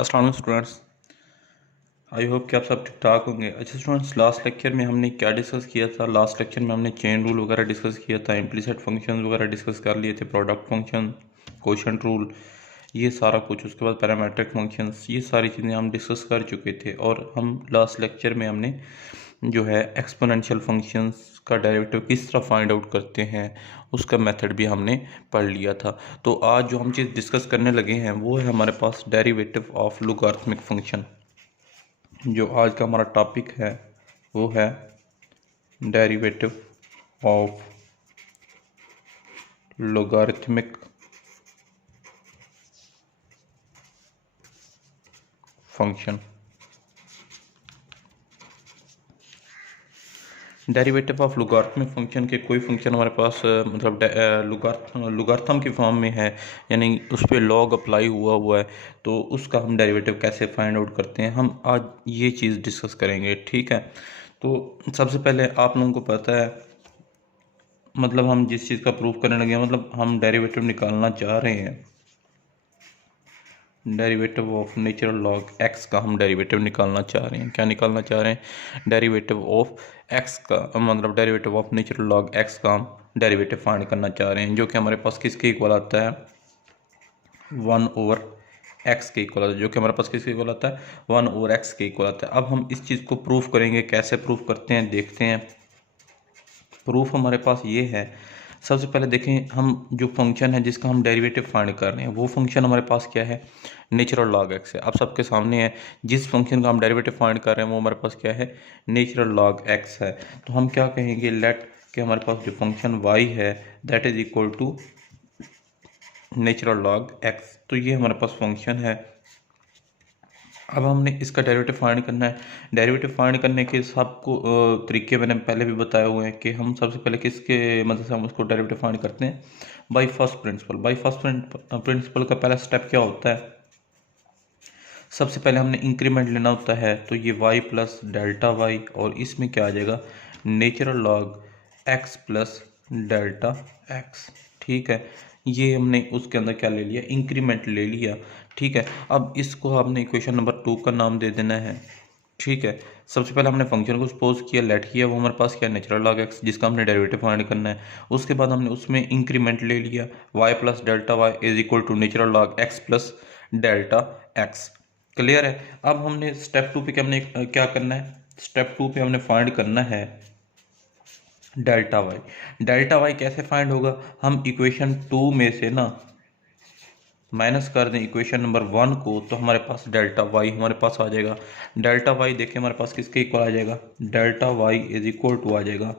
अस्सलाम वालेकुम students. I hope कि आप सब ठीक ठाक होंगे। अच्छा स्टूडेंट्स, लास्ट लेक्चर में हमने क्या डिस्कस किया था? लास्ट लेक्चर में हमने चेन रूल वगैरह डिस्कस किया था, इम्प्लिसिट फंक्शन वगैरह डिस्कस कर लिए थे, प्रोडक्ट फंक्शन, कोशेंट रूल, ये सारा कुछ। उसके बाद पैरामीट्रिक फंक्शंस, ये सारी चीज़ें हम डिस्कस कर चुके थे। और हम लास्ट लेक्चर में हमने जो है एक्सपोनेंशियल फंक्शंस का डेरिवेटिव किस तरह फाइंड आउट करते हैं उसका मेथड भी हमने पढ़ लिया था। तो आज जो हम चीज़ डिस्कस करने लगे हैं वो है हमारे पास डेरिवेटिव ऑफ लोगारिथमिक फंक्शन। जो आज का हमारा टॉपिक है वो है derivative of logarithmic function. Derivative of logarithmic function के कोई फंक्शन हमारे पास मतलब लोगारिथम की फॉर्म में है, यानी उस पर लॉग अप्लाई हुआ है, तो उसका हम डेरिवेटिव कैसे फाइंड आउट करते हैं, हम आज ये चीज़ डिस्कस करेंगे। ठीक है, तो सबसे पहले आप लोगों को पता है, मतलब हम जिस चीज़ का प्रूफ करने लगे हैं, मतलब हम डेरिवेटिव निकालना चाह रहे हैं, derivative of natural log x का हम डेरिवेटिव निकालना चाह रहे हैं। क्या निकालना चाह रहे हैं? डेरिवेटिव ऑफ एक्स का, मतलब derivative of natural log x का हम डेरिवेटिव फाइंड करना चाह रहे हैं, जो कि हमारे पास किसके इक्वल आता है? 1/x के इक्वल आता है, जो कि हमारे पास किसके इक्वल आता है? 1/x के इक्वल आता है। अब हम इस चीज़ को प्रूफ करेंगे। कैसे प्रूफ करते हैं देखते हैं। प्रूफ हमारे पास ये है, सबसे पहले देखें, हम जो फंक्शन है जिसका हम डेरिवेटिव फाइंड कर रहे हैं वो फंक्शन हमारे पास क्या है? नेचुरल लॉग एक्स है। अब सबके सामने है, जिस फंक्शन का हम डेरिवेटिव फाइंड कर रहे हैं वो हमारे पास क्या है? नेचुरल लॉग एक्स है। तो हम क्या कहेंगे? लेट के हमारे पास जो फंक्शन y है that is equal to natural log x. तो ये हमारे पास फंक्शन है। अब हमने इसका डेरिवेटिव फाइंड करना है। डेरिवेटिव फाइंड करने के सबको तरीके मैंने पहले भी बताए हुए हैं कि हम सबसे पहले किसके मदद से हम उसको डेरिवेटिव फाइंड करते हैं? By first principle. By first principle का पहला स्टेप क्या होता है? सबसे पहले हमने इंक्रीमेंट लेना होता है, तो ये y प्लस डेल्टा वाई, और इसमें क्या आ जाएगा? Natural log x plus delta x. ठीक है, ये हमने उसके अंदर क्या ले लिया? इंक्रीमेंट ले लिया। ठीक है, अब इसको आपने इक्वेशन नंबर 2 का नाम दे देना है। ठीक है, सबसे पहले हमने फंक्शन को सपोज किया, लेट किया, वो हमारे पास क्या? नेचुरल लॉग एक्स, जिसका हमने डेरिवेटिव फाइंड करना है। उसके बाद हमने उसमें इंक्रीमेंट ले लिया, y plus delta y is equal to natural log x plus delta x. Clear है? अब हमने स्टेप 2 पे क्या करना है? स्टेप 2 पे हमने फाइंड करना है डेल्टा वाई। डेल्टा वाई कैसे फाइंड होगा? हम इक्वेशन 2 में से ना माइनस कर दें इक्वेशन नंबर 1 को, तो हमारे पास डेल्टा वाई हमारे पास आ जाएगा। डेल्टा वाई देखिए हमारे पास किसके इक्वल आ जाएगा? Delta y is equal to आ जाएगा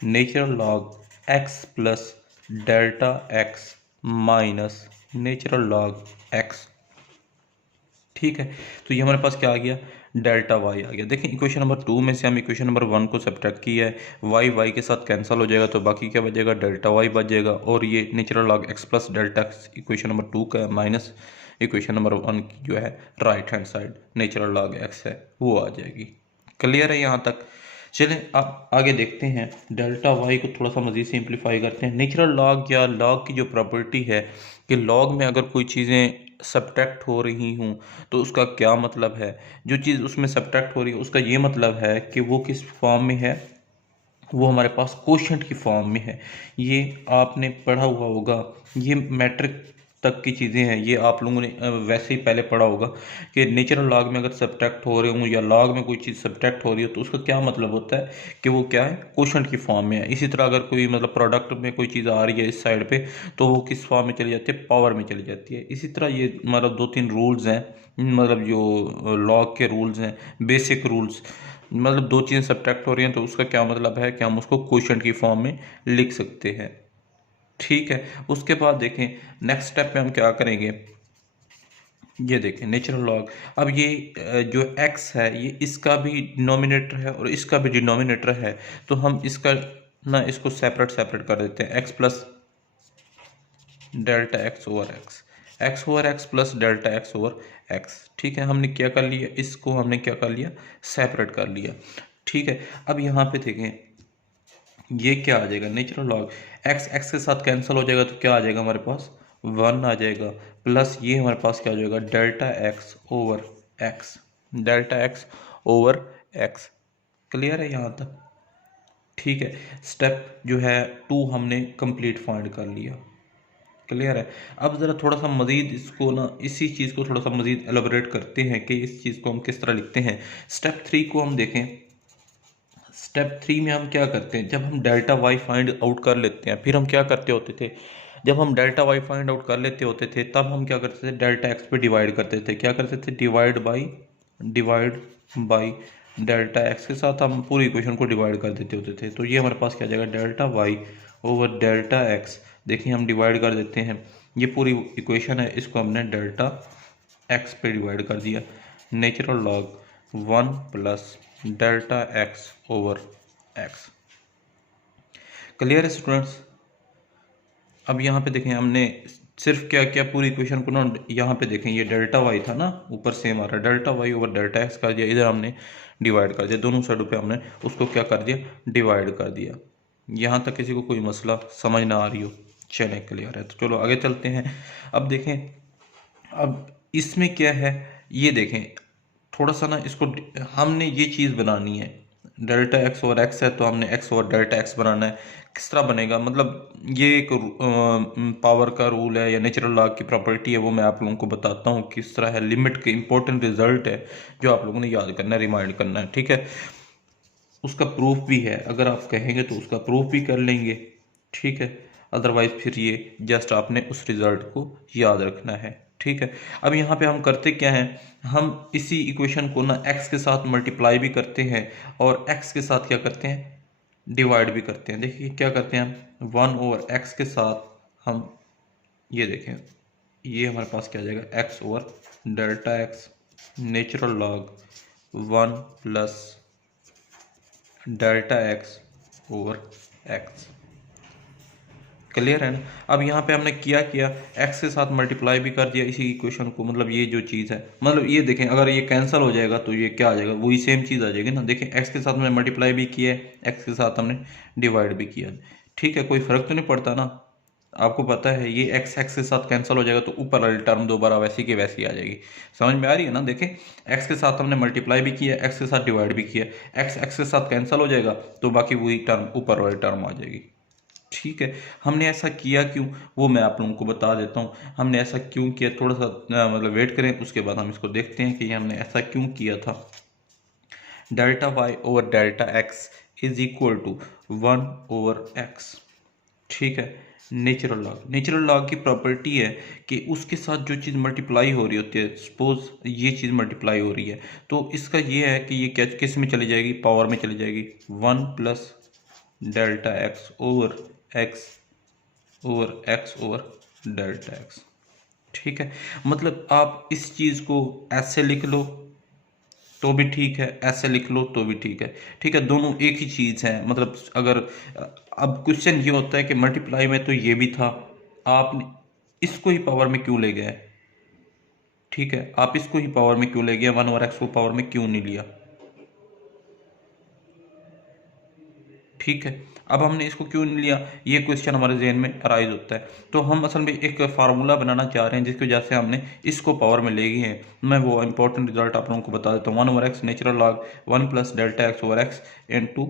natural log x plus delta x minus natural log x. ठीक है, तो ये हमारे पास क्या आ गया? डेल्टा वाई आ गया। देखिए इक्वेशन नंबर 2 में से हम इक्वेशन नंबर 1 को सब्ट्रैक्ट किया है, वाई के साथ कैंसिल हो जाएगा, तो बाकी क्या बचेगा? डेल्टा वाई बच जाएगा। और ये natural log x plus delta x equation number 2 का माइनस इक्वेशन नंबर 1 की जो है right hand side natural log x है वो आ जाएगी। क्लियर है यहाँ तक? चलें अब आगे देखते हैं, डेल्टा वाई को थोड़ा सा मज़ीद सिंप्लीफाई करते हैं। नेचुरल लॉग या लॉग की जो प्रॉपर्टी है कि लॉग में अगर कोई चीज़ें सब्ट्रैक्ट हो रही हूँ तो उसका क्या मतलब है? जो चीज़ उसमें सब्ट्रैक्ट हो रही है उसका ये मतलब है कि वो किस फॉर्म में है? वो हमारे पास कोशेंट की फॉर्म में है। ये आपने पढ़ा हुआ होगा, ये मैट्रिक तक की चीज़ें हैं, ये आप लोगों ने वैसे ही पहले पढ़ा होगा कि नेचुरल लॉग में अगर सब्ट्रैक्ट हो रहे हूँ या लॉग में कोई चीज़ सब्ट्रैक्ट हो रही है तो उसका क्या मतलब होता है कि वो क्या है? कोशेंट की फॉर्म में है। इसी तरह अगर कोई मतलब प्रोडक्ट में कोई चीज़ आ रही है इस साइड पे तो वो किस फॉर्म में चली जाती है? पावर में चली जाती है। इसी तरह ये मतलब 2-3 रूल्स हैं, मतलब जो लॉग के रूल्स हैं, बेसिक रूल्स, मतलब दो चीज़ें सब्ट्रैक्ट हो रही हैं तो उसका क्या मतलब है कि हम उसको क्वोशिएंट की फॉर्म में लिख सकते हैं। ठीक है, उसके बाद देखें नेक्स्ट स्टेप में हम क्या करेंगे। ये देखें नेचुरल लॉग, अब ये जो x है ये इसका भी डिनोमिनेटर है और इसका भी डिनोमिनेटर है, तो हम इसका ना इसको सेपरेट सेपरेट कर देते हैं, x plus delta x over x, x over x plus delta x over x. ठीक है, हमने क्या कर लिया? इसको हमने क्या कर लिया? सेपरेट कर लिया। ठीक है, अब यहाँ पे देखें ये क्या आ जाएगा? नेचुरल लॉग एक्स एक्स के साथ कैंसिल हो जाएगा तो क्या आ जाएगा हमारे पास? 1 आ जाएगा, प्लस ये हमारे पास क्या हो जाएगा delta x over x, delta x over x. Clear है यहाँ तक? ठीक है, स्टेप जो है 2 हमने कंप्लीट फाइंड कर लिया। क्लियर है? अब ज़रा थोड़ा सा मज़ीद इसको ना, इसी चीज़ को थोड़ा सा मज़ीद एलोबरेट करते हैं कि इस चीज़ को हम किस तरह लिखते हैं। स्टेप 3 को हम देखें। स्टेप 3 में हम क्या करते हैं, जब हम डेल्टा वाई फाइंड आउट कर लेते हैं, फिर हम क्या करते होते थे, जब हम डेल्टा वाई फाइंड आउट कर लेते होते थे तब हम क्या करते थे, डेल्टा एक्स पे डिवाइड करते थे। क्या करते थे, डिवाइड बाई डेल्टा एक्स के साथ हम पूरी इक्वेशन को डिवाइड कर देते होते थे। तो ये हमारे पास क्या आ जाएगा, delta y over delta x. देखिए हम डिवाइड कर देते हैं, ये पूरी इक्वेशन है, इसको हमने डेल्टा एक्स पे डिवाइड कर दिया। Natural log 1 plus delta x over x. Clear है स्टूडेंट्स? अब यहाँ पे देखें हमने सिर्फ क्या किया, पूरी इक्वेशन को ना यहाँ पे देखें, ये डेल्टा वाई था ना, ऊपर सेम आ रहा है, delta y over delta x कर दिया, इधर हमने डिवाइड कर दिया, दोनों साइडों पे हमने उसको क्या कर दिया, डिवाइड कर दिया। यहाँ तक किसी को कोई मसला समझ ना आ रही हो? चलें क्लियर है, तो चलो आगे चलते हैं। अब देखें, अब इसमें क्या है ये देखें, थोड़ा सा ना इसको हमने ये चीज़ बनानी है, डेल्टा एक्स ओवर एक्स है तो हमने एक्स ओवर डेल्टा एक्स बनाना है। किस तरह बनेगा, मतलब ये एक पावर का रूल है या नेचुरल लॉ की प्रॉपर्टी है, वो मैं आप लोगों को बताता हूँ किस तरह है। लिमिट के इंपॉर्टेंट रिजल्ट है जो आप लोगों ने याद करना है, रिमाइंड करना है, ठीक है। उसका प्रूफ भी है, अगर आप कहेंगे तो उसका प्रूफ भी कर लेंगे, ठीक है। अदरवाइज फिर ये जस्ट आपने उस रिजल्ट को याद रखना है, ठीक है। अब यहाँ पे हम करते क्या हैं, हम इसी इक्वेशन को ना x के साथ मल्टीप्लाई भी करते हैं और x के साथ क्या करते हैं, डिवाइड भी करते हैं। देखिए क्या करते हैं हम, 1 ओवर x के साथ हम ये देखें, ये हमारे पास क्या आ जाएगा, x over delta x, natural log 1 plus delta x over x. Clear है ना? अब यहाँ पे हमने क्या किया, x के साथ मल्टीप्लाई भी कर दिया इसी इक्वेशन को, मतलब ये जो चीज़ है, मतलब ये देखें अगर ये कैंसिल हो जाएगा तो ये क्या आ जाएगा, वही सेम चीज़ आ जाएगी ना। देखें x के साथ हमने मल्टीप्लाई भी किया है, x के साथ हमने डिवाइड भी किया, ठीक है, कोई फ़र्क तो नहीं पड़ता ना। आपको पता है ये x के साथ कैंसिल हो जाएगा तो ऊपर वाली टर्म दोबारा वैसी की वैसी आ जाएगी। समझ में आ रही है ना? देखें x के साथ हमने मल्टीप्लाई भी किया, x के साथ डिवाइड भी किया, x के साथ कैंसिल हो जाएगा तो बाकी वही टर्म ऊपर वाली टर्म आ जाएगी, ठीक है। हमने ऐसा किया क्यों, वो मैं आप लोगों को बता देता हूँ। हमने ऐसा क्यों किया, थोड़ा सा मतलब वेट करें, उसके बाद हम इसको देखते हैं कि ये हमने ऐसा क्यों किया था। Delta y over delta x is equal to 1 over x, ठीक है। नेचुरल लॉग की प्रॉपर्टी है कि उसके साथ जो चीज़ मल्टीप्लाई हो रही होती है, सपोज ये चीज़ मल्टीप्लाई हो रही है तो इसका ये है कि ये क्या किस में चली जाएगी, पावर में चली जाएगी। 1 plus delta x over x over delta x, ठीक है। मतलब आप इस चीज़ को ऐसे लिख लो तो भी ठीक है, ऐसे लिख लो तो भी ठीक है, ठीक है, दोनों एक ही चीज़ है। मतलब अगर अब क्वेश्चन ये होता है कि मल्टीप्लाई में तो ये भी था, आपने इसको ही पावर में क्यों ले गए, ठीक है, आप इसको ही पावर में क्यों ले गए, 1 ओवर एक्स को पावर में क्यों नहीं लिया, ठीक है। अब हमने इसको क्यों नहीं लिया, ये क्वेश्चन हमारे जहन में अराइज होता है, तो हम असल में एक फार्मूला बनाना चाह रहे हैं जिसकी वजह से हमने इसको पावर में ले गए हैं। मैं वो इंपॉर्टेंट रिजल्ट आप लोगों को बता देता हूँ। 1 over x natural log 1 plus delta x over x into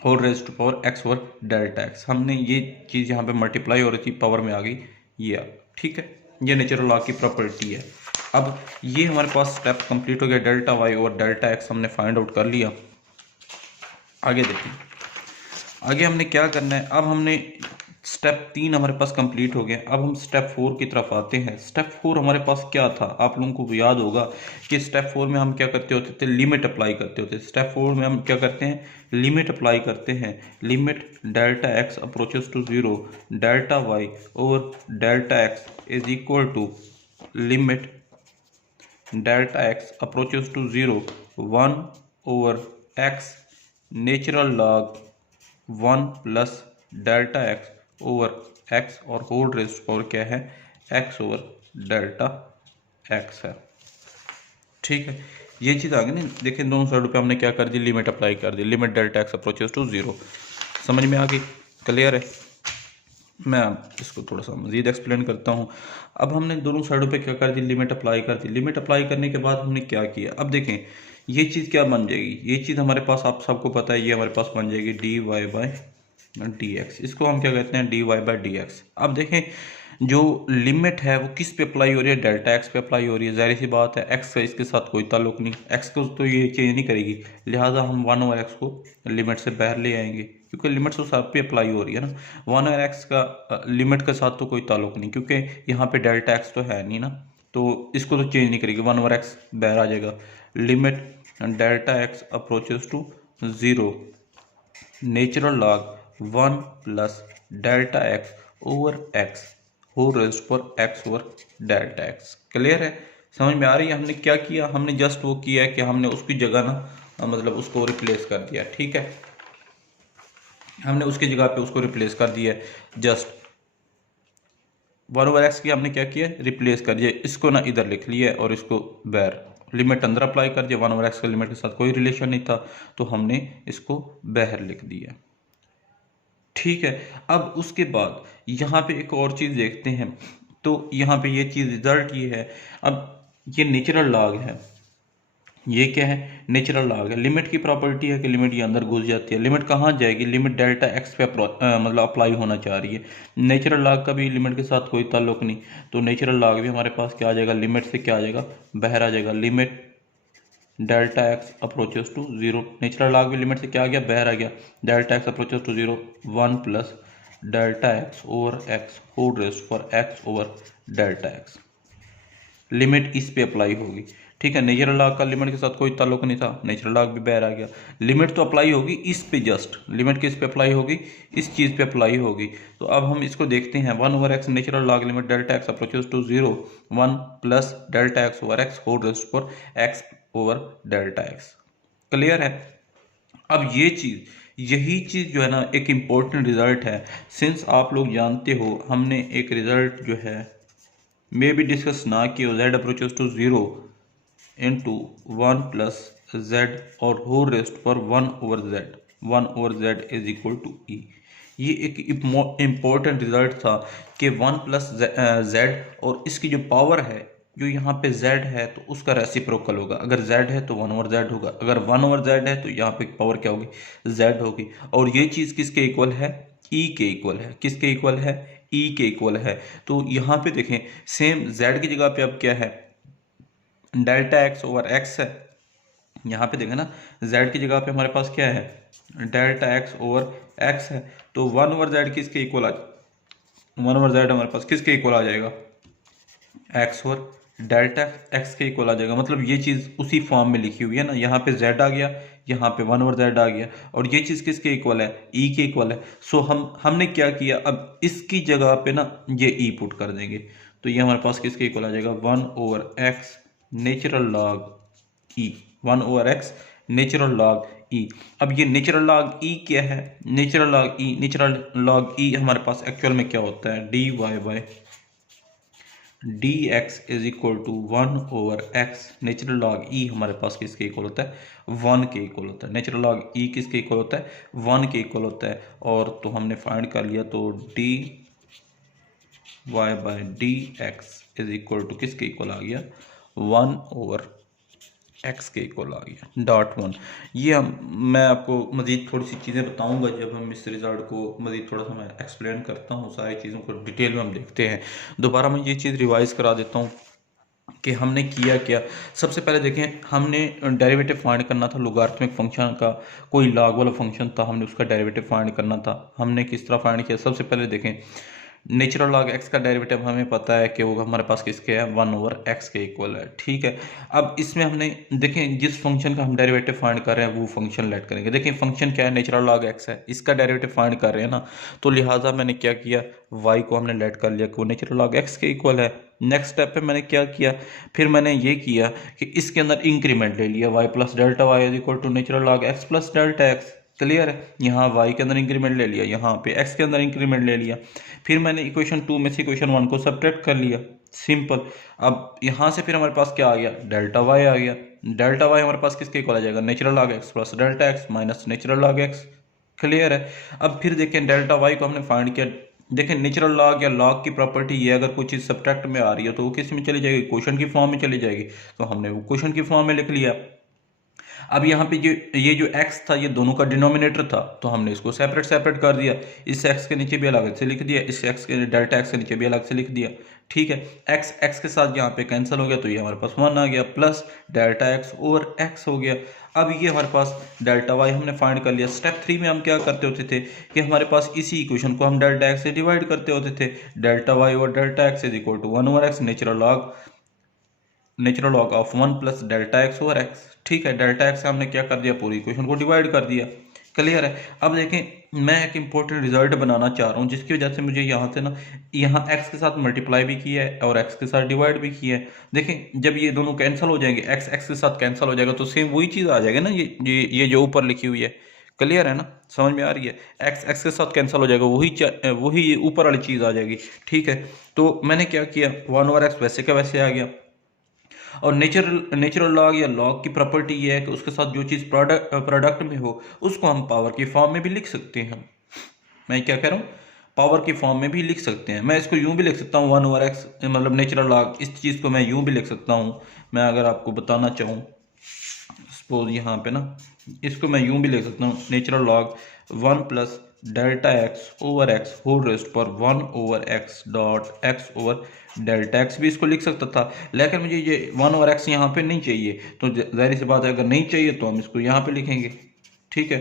whole raised to power x over delta x. हमने ये चीज़ यहाँ पे मल्टीप्लाई हो रही थी, पावर में आ गई ये, ठीक है। ये नेचुरल लॉ की प्रॉपर्टी है। अब ये हमारे पास स्टेप कंप्लीट हो गया, डेल्टा वाई और डेल्टा एक्स हमने फाइंड आउट कर लिया। आगे देखिए, आगे हमने क्या करना है। अब हमने स्टेप 3 हमारे पास कंप्लीट हो गया। अब हम स्टेप 4 की तरफ आते हैं। स्टेप 4 हमारे पास क्या था, आप लोगों को याद होगा कि स्टेप 4 में हम क्या करते होते थे, लिमिट अप्लाई करते होते। स्टेप 4 में हम क्या करते हैं, लिमिट अप्लाई करते हैं। Limit delta x approaches to 0 delta y over delta x is equal to limit delta x approaches to 0 1 over x natural log 1 plus delta x over x और होल रेज़्ड पावर क्या है, x over delta x है, ठीक है। ये चीज़ आ गई ना। देखिए दोनों साइडों पे हमने क्या कर दी, लिमिट अप्लाई कर दी। Limit delta x approaches to 0, समझ में आ गई, क्लियर है। मैं इसको थोड़ा सा मज़ीद एक्सप्लेन करता हूँ। अब हमने दोनों साइडों पे क्या कर दी, लिमिट अप्लाई कर दी। लिमिट अप्लाई करने के बाद हमने क्या किया, अब देखें ये चीज़ क्या बन जाएगी, ये चीज़ हमारे पास आप सबको पता है, ये हमारे पास बन जाएगी d y by d x. इसको हम क्या कहते हैं, d y by d x. अब देखें जो लिमिट है वो किस पे अप्लाई हो रही है, डेल्टा एक्स पे अप्लाई हो रही है। जाहिर सी बात है एक्स का इसके साथ कोई ताल्लुक नहीं, एक्स को तो ये चेंज नहीं करेगी, लिहाजा हम 1 ओवर एक्स को लिमिट से बाहर ले आएंगे, क्योंकि लिमिट तो सब पे अप्लाई हो रही है ना। 1 ओवर एक्स का लिमिट के साथ तो कोई ताल्लुक नहीं, क्योंकि यहाँ पे डेल्टा एक्स तो है नहीं ना, तो इसको तो चेंज नहीं करेगी, 1 ओवर एक्स बाहर आ जाएगा। Limit delta x approaches to 0, natural log 1 plus delta x over x whole raised पर x over delta x. Clear है, समझ में आ रही है। हमने क्या किया, हमने जस्ट वो किया है कि हमने उसकी जगह ना मतलब उसको रिप्लेस कर दिया, ठीक है, हमने उसकी जगह पे उसको रिप्लेस कर दिया। जस्ट 1 ओवर एक्स की हमने क्या किया, रिप्लेस कर दिया, इसको ना इधर लिख लिया और इसको बाहर, लिमिट अंदर अप्लाई कर दिया। 1 ओवर एक्स का लिमिट के साथ कोई रिलेशन नहीं था, तो हमने इसको बाहर लिख दिया, ठीक है। अब उसके बाद यहाँ पे एक और चीज़ देखते हैं, तो यहाँ पे ये चीज़ रिजल्ट ये है। अब ये नेचुरल लॉग है, ये क्या है, नेचुरल लॉग है। लिमिट की प्रॉपर्टी है कि लिमिट ये अंदर घुस जाती है। लिमिट कहाँ जाएगी, लिमिट डेल्टा एक्स पे मतलब अप्लाई होना चाह रही है। नेचुरल लॉग का भी लिमिट के साथ कोई ताल्लुक नहीं, तो नेचुरल लॉग भी हमारे पास क्या आ जाएगा, लिमिट से क्या आ जाएगा, बाहर आ जाएगा। Limit delta x approaches to 0, natural log भी लिमिट से क्या आ गया, बाहर आ गया। Delta x approaches to 0, 1 plus delta x over x whole raised for x over delta x. Limit इस पे अप्लाई होगी, ठीक है। नेचुरल लॉग का लिमिट के साथ कोई ताल्लुक नहीं था, नेचुरल लॉग भी बाहर आ गया। लिमिट तो अप्लाई होगी इस पे, जस्ट लिमिट किस पे अप्लाई होगी, इस चीज़ पे अप्लाई होगी। तो अब हम इसको देखते हैं, 1 over x natural log limit delta x approaches to 0, 1 plus delta x over x whole raised for x over delta x. Clear है। अब ये चीज़, यही चीज़ जो है ना एक इम्पोर्टेंट रिजल्ट है। सिंस आप लोग जानते हो हमने एक रिजल्ट जो है मे बी डिस्कस ना किया, z approaches to 0 into 1 plus z और होल रेस्ट पर 1 over z, 1 over z is equal to e. ये एक इम्पोर्टेंट रिजल्ट था कि 1 प्लस जेड और इसकी जो पावर है, जो यहाँ पे z है तो उसका रेसिप्रोकल होगा। अगर z है तो 1 ओवर z होगा, अगर 1 ओवर z है तो यहाँ पे पावर क्या होगी, z होगी। और ये चीज़ किसके इक्वल है, e के इक्वल है। किसके इक्वल है, e के इक्वल है। तो यहाँ पे देखें सेम z की जगह पे अब क्या है, डेल्टा x ओवर x है। यहाँ पे देखें ना z की जगह पे हमारे पास क्या है, डेल्टा x ओवर x है। तो 1 ओवर z किसके इक्वल आ, 1 ओवर z हमारे पास किसके इक्वल आ जाएगा, x ओवर डेल्टा x के इक्वल आ जाएगा। मतलब ये चीज़ उसी फॉर्म में लिखी हुई है ना, यहाँ पे z आ गया, यहाँ पे 1 ओवर z आ गया, और ये चीज़ किसके इक्वल है, e के इक्वल है। सो हमने क्या किया, अब इसकी जगह पे ना ये e पुट कर देंगे, तो ये हमारे पास किसके इक्वल आ जाएगा, 1 over x natural log e, 1 over x natural log e। अब ये नेचुरल लॉग e क्या है, natural log e, natural log e हमारे पास एक्चुअल में क्या होता है, dy by d x is equal to 1 over x. Natural log e हमारे पास किसके इक्वल होता है, 1 के इक्वल होता है। नेचुरल लॉग ई किसके इक्वल होता है, 1 के इक्वल होता है। और तो हमने फाइंड कर लिया, तो d y by d x is equal to किसके इक्वल आ गया, 1 ओवर एक्स के इक्वल आ गया, डॉट 1। ये मैं आपको मज़ीद थोड़ी सी चीज़ें बताऊंगा जब हम इस रिज़ल्ट को मज़ीद थोड़ा सा मैं एक्सप्लेन करता हूँ, सारी चीज़ों को डिटेल में हम देखते हैं। दोबारा मैं ये चीज़ रिवाइज़ करा देता हूँ कि हमने किया क्या। सबसे पहले देखें, हमने डेरिवेटिव फाइंड करना था लोगारिथमिक फंक्शन का, कोई लॉग वाला फंक्शन था, हमने उसका डेरिवेटिव फाइंड करना था। हमने किस तरह फाइंड किया, सबसे पहले देखें नेचुरल लॉग एक्स का डेरिवेटिव हमें पता है कि वो हमारे पास किसके है, 1 ओवर एक्स के इक्वल है, ठीक है। अब इसमें हमने देखें जिस फंक्शन का हम डेरिवेटिव फाइंड कर रहे हैं वो फंक्शन लेट करेंगे। देखिए फंक्शन क्या है, नेचुरल लॉग एक्स है, इसका डेरिवेटिव फाइंड कर रहे हैं ना, तो लिहाजा मैंने क्या किया, y को हमने लेट कर लिया कि वो नेचुरल लॉग एक्स के इक्वल है। नेक्स्ट स्टेप पे मैंने क्या किया, फिर मैंने ये किया कि इसके अंदर इंक्रीमेंट ले लिया, y plus delta y is equal to natural log x plus delta x. Clear है, यहाँ y के अंदर इंक्रीमेंट ले लिया, यहाँ पे x के अंदर इंक्रीमेंट ले लिया। फिर मैंने इक्वेशन 2 में से इक्वेशन 1 को सब्ट्रैक्ट कर लिया, सिंपल। अब यहाँ से फिर हमारे पास क्या आ गया, डेल्टा y आ गया। डेल्टा y हमारे पास किसके इक्वल आ जाएगा, natural log x plus delta x minus natural log x। Clear है। अब फिर देखें डेल्टा y को हमने फाइंड किया, देखें नेचुरल लॉग या लॉग की प्रॉपर्टी ये, अगर कोई चीज़ सब्ट्रैक्ट में आ रही है तो वो किस में चली जाएगी, क्वेश्चन की फॉर्म में चली जाएगी। तो हमने वो क्वेश्चन की फॉर्म में लिख लिया। अब यहाँ पे जो ये जो x था ये दोनों का डिनोमिनेटर था, तो हमने इसको सेपरेट सेपरेट कर दिया। इस x के नीचे भी अलग से लिख दिया, इस x के डेल्टा x के नीचे भी अलग से लिख दिया। ठीक है, x x के साथ यहाँ पे कैंसिल हो गया, तो ये हमारे पास 1 आ गया, प्लस डेल्टा x और x हो गया। अब ये हमारे पास डेल्टा y हमने फाइंड कर लिया। स्टेप 3 में हम क्या करते होते थे कि हमारे पास इसी इक्वेशन को हम डेल्टा x से डिवाइड करते होते थे। डेल्टा y और delta x is equal to 1/x natural log of 1 plus delta x over x. ठीक है, डेल्टा एक्स से हमने क्या कर दिया, पूरी इक्वेशन को डिवाइड कर दिया। क्लियर है। अब देखें मैं एक इंपॉर्टेंट रिजल्ट बनाना चाह रहा हूँ, जिसकी वजह से मुझे यहाँ से ना यहाँ एक्स के साथ मल्टीप्लाई भी किया है और एक्स के साथ डिवाइड भी किया है। देखें जब ये दोनों कैंसिल हो जाएंगे, एक्स एक्स के साथ कैंसिल हो जाएगा, तो सेम वही चीज़ आ जाएगा ना, ये जो ऊपर लिखी हुई है। क्लियर है ना, समझ में आ रही है। एक्स एक्स के साथ कैंसिल हो जाएगा, वही ऊपर वाली चीज़ आ जाएगी। ठीक है, तो मैंने क्या किया, 1/x वैसे का वैसे आ गया। और नेचुरल लॉग या लॉग की प्रॉपर्टी ये है कि उसके साथ जो चीज़ प्रोडक्ट में हो उसको हम पावर की फॉर्म में भी लिख सकते हैं। मैं क्या कह रहा हूँ, पावर की फॉर्म में भी लिख सकते हैं। मैं इसको यूं भी लिख सकता हूँ 1/x, मतलब नेचुरल लॉग, इस चीज़ को मैं यूं भी लिख सकता हूँ। मैं अगर आपको बताना चाहूँ, सपोज यहाँ पे ना इसको मैं यूं भी लिख सकता हूँ, natural log 1 plus delta x over x whole rest पर 1/x dot x over delta x भी इसको लिख सकता था। लेकिन मुझे ये 1/x यहाँ पे नहीं चाहिए, तो जाहिर सी बात है अगर नहीं चाहिए तो हम इसको यहाँ पे लिखेंगे। ठीक है,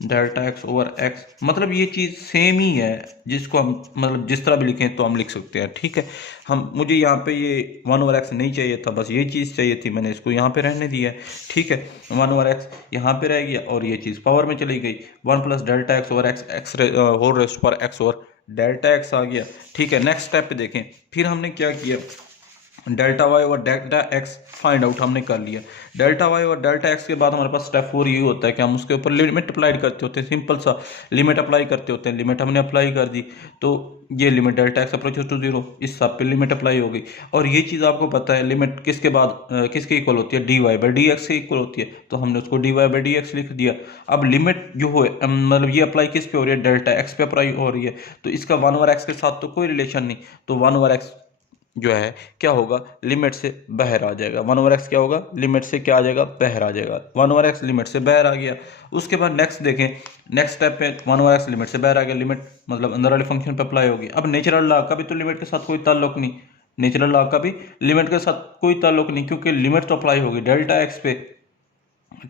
डेल्टा एक्स ओवर एक्स, मतलब ये चीज़ सेम ही है, जिसको हम मतलब जिस तरह भी लिखें तो हम लिख सकते हैं। ठीक है, हम मुझे यहाँ पे ये 1/x नहीं चाहिए था, बस ये चीज़ चाहिए थी, मैंने इसको यहाँ पे रहने दिया है। ठीक है, 1/x यहाँ पे रह गया और ये चीज़ पावर में चली गई। 1 plus delta x over x x whole rest पर एक्स ओवर डेल्टा एक्स आ गया। ठीक है, नेक्स्ट स्टेप पे देखें, फिर हमने क्या किया, डेल्टा वाई और डेल्टा एक्स फाइंड आउट हमने कर लिया। डेल्टा वाई और डेल्टा एक्स के बाद हमारे पास स्टेप 4 ये होता है कि हम उसके ऊपर लिमिट अप्लाई करते होते हैं। सिंपल सा लिमिट अप्लाई करते होते हैं। लिमिट हमने अप्लाई कर दी, तो ये limit delta x approaches to 0, इस सब पे लिमिट अप्लाई हो गई। और ये चीज़ आपको पता है, लिमिट किसके बाद किसके इक्वल होती है, d y by d x के इक्वल होती है, तो हमने उसको d y by d x लिख दिया। अब लिमिट जो हो मतलब ये अप्लाई किस पे हो रही है, डेल्टा एक्स पे अप्लाई हो रही है, तो इसका 1/x के साथ तो कोई रिलेशन नहीं, तो 1/x जो है क्या होगा, लिमिट से बाहर आ जाएगा। 1/x क्या होगा, लिमिट से क्या आ जाएगा, बाहर आ जाएगा। 1/x लिमिट से बाहर आ गया। उसके बाद नेक्स्ट देखें, नेक्स्ट स्टेप पे 1/x लिमिट से बाहर आ गया, लिमिट मतलब अंदर वाले फंक्शन पे अप्लाई होगी। अब नेचुरल लॉ का भी तो लिमिट के साथ कोई ताल्लुक नहीं, नेचुरल लॉ का भी लिमिट के साथ कोई ताल्लुक नहीं, क्योंकि लिमिट तो अप्लाई होगी डेल्टा एक्स पे।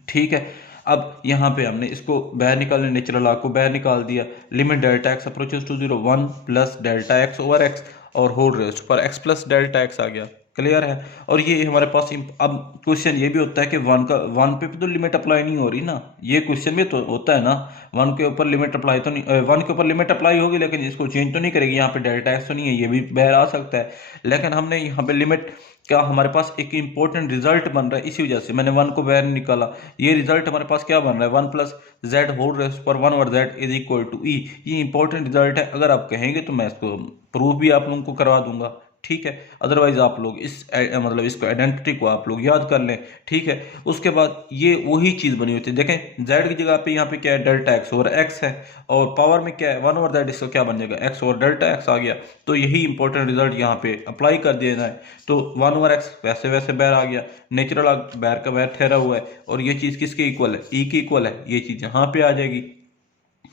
ठीक है, अब यहाँ पे हमने इसको बाहर निकालने, नेचुरल लॉग को बाहर निकाल दिया। Limit delta x approaches to 0, 1 plus delta x over x और होल रेस्ट पर एक्स प्लस डेल्टा एक्स आ गया। क्लियर है। और ये हमारे पास अब क्वेश्चन ये भी होता है कि 1 पे भी तो लिमिट अप्लाई नहीं हो रही ना, ये क्वेश्चन में तो होता है ना, 1 के ऊपर लिमिट अप्लाई तो नहीं, 1 के ऊपर लिमिट अप्लाई होगी लेकिन इसको चेंज तो नहीं करेगी। यहाँ पे डेल्टा एक्स तो नहीं है, ये भी बाहर आ सकता है। लेकिन हमने यहाँ पे लिमिट क्या, हमारे पास एक इंपॉर्टेंट रिजल्ट बन रहा है, इसी वजह से मैंने 1 को बाहर निकाला। ये रिजल्ट हमारे पास क्या बन रहा है, 1 प्लस जेड होल रेस्ट पर 1 और Z is equal to e. ये इंपॉर्टेंट रिजल्ट है, अगर आप कहेंगे तो मैं इसको प्रूफ भी आप लोगों को करवा दूंगा। ठीक है, अदरवाइज आप लोग इस मतलब इसको आइडेंटिटी को आप लोग याद कर लें। ठीक है, उसके बाद ये वही चीज़ बनी होती है। देखें जेड की जगह पे यहाँ पे क्या है, डेल्टा एक्स और एक्स है, और पावर में क्या है 1 और जेड, इसका क्या बन जाएगा, एक्स और डेल्टा एक्स आ गया। तो यही इंपॉर्टेंट रिजल्ट यहाँ पे अप्लाई कर दिया जाए, तो 1 और एक्स वैसे वैसे बाहर आ गया, नेचुरल बाहर का बाहर ठहरा हुआ है, और ये चीज़ किसके इक्वल है, ई के इक्वल है, ये चीज़ यहाँ पे आ जाएगी।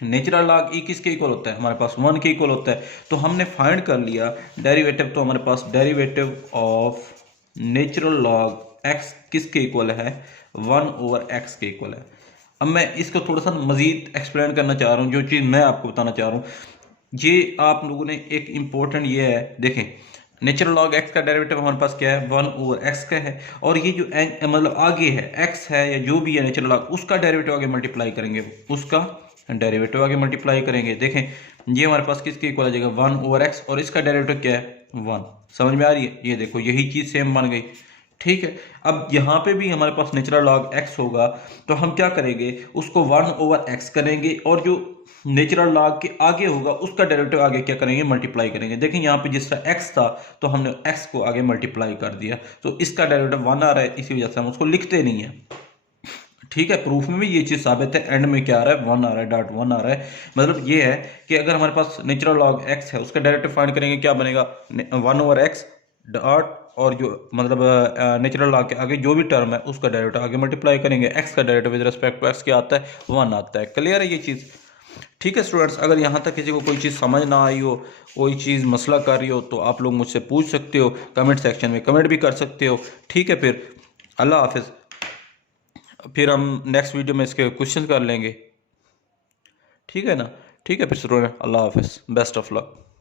नेचुरल लॉग ई किसके इक्वल होता है, हमारे पास 1 के इक्वल होता है। तो हमने फाइंड कर लिया डेरिवेटिव, तो हमारे पास derivative of natural log x किसके इक्वल है, 1 ओवर एक्स के इक्वल है। अब मैं इसको थोड़ा सा मजीद एक्सप्लेन करना चाह रहा हूँ, जो चीज़ मैं आपको बताना चाह रहा हूँ, ये आप लोगों ने एक इंपॉर्टेंट ये है, देखें नेचुरल लॉग एक्स का डेरिवेटिव हमारे पास क्या है, 1 ओवर एक्स का है, और ये जो मतलब आगे है एक्स है या जो भी है नेचुरल लॉग, उसका डेरिवेटिव आगे मल्टीप्लाई करेंगे, उसका डेरिवेटिव आगे मल्टीप्लाई करेंगे। देखें ये हमारे पास किसके इक्वल आ जाएगा, 1 ओवर एक्स, और इसका डेरिवेटिव क्या है, 1। समझ में आ रही है, ये देखो यही चीज़ सेम बन गई। ठीक है, अब यहाँ पे भी हमारे पास नेचुरल लॉग एक्स होगा, तो हम क्या करेंगे, उसको 1 ओवर एक्स करेंगे, और जो नेचुरल लॉग के आगे होगा उसका डेरिवेटिव आगे क्या करेंगे, मल्टीप्लाई करेंगे। देखें यहाँ पे जिस तरह एक्स था तो हमने एक्स को आगे मल्टीप्लाई कर दिया, तो इसका डेरिवेटिव 1 आ रहा है, इसी वजह से हम उसको लिखते नहीं है। ठीक है, प्रूफ में भी ये चीज़ साबित है। एंड में क्या आ रहा है, 1 आ रहा है, डॉट 1 आ रहा है। मतलब ये है कि अगर हमारे पास नेचुरल लॉग एक्स है, उसका डेरिवेटिव फाइंड करेंगे, क्या बनेगा, 1/x डॉट, और जो मतलब नेचुरल लॉग के आगे जो भी टर्म है उसका डेरिवेटिव आगे मल्टीप्लाई करेंगे। एक्स का derivative with respect to x क्या आता है, 1 आता है। क्लियर है ये चीज़? ठीक है स्टूडेंट्स, अगर यहाँ तक किसी को कोई चीज़ समझ ना आई हो, कोई चीज़ मसला कर रही हो, तो आप लोग मुझसे पूछ सकते हो, कमेंट सेक्शन में कमेंट भी कर सकते हो। ठीक है, फिर अल्लाह हाफिज़। फिर हम नेक्स्ट वीडियो में इसके क्वेश्चन कर लेंगे। ठीक है ना? ठीक है फिर स्टूडेंट, अल्लाह हाफिज़, बेस्ट ऑफ लक।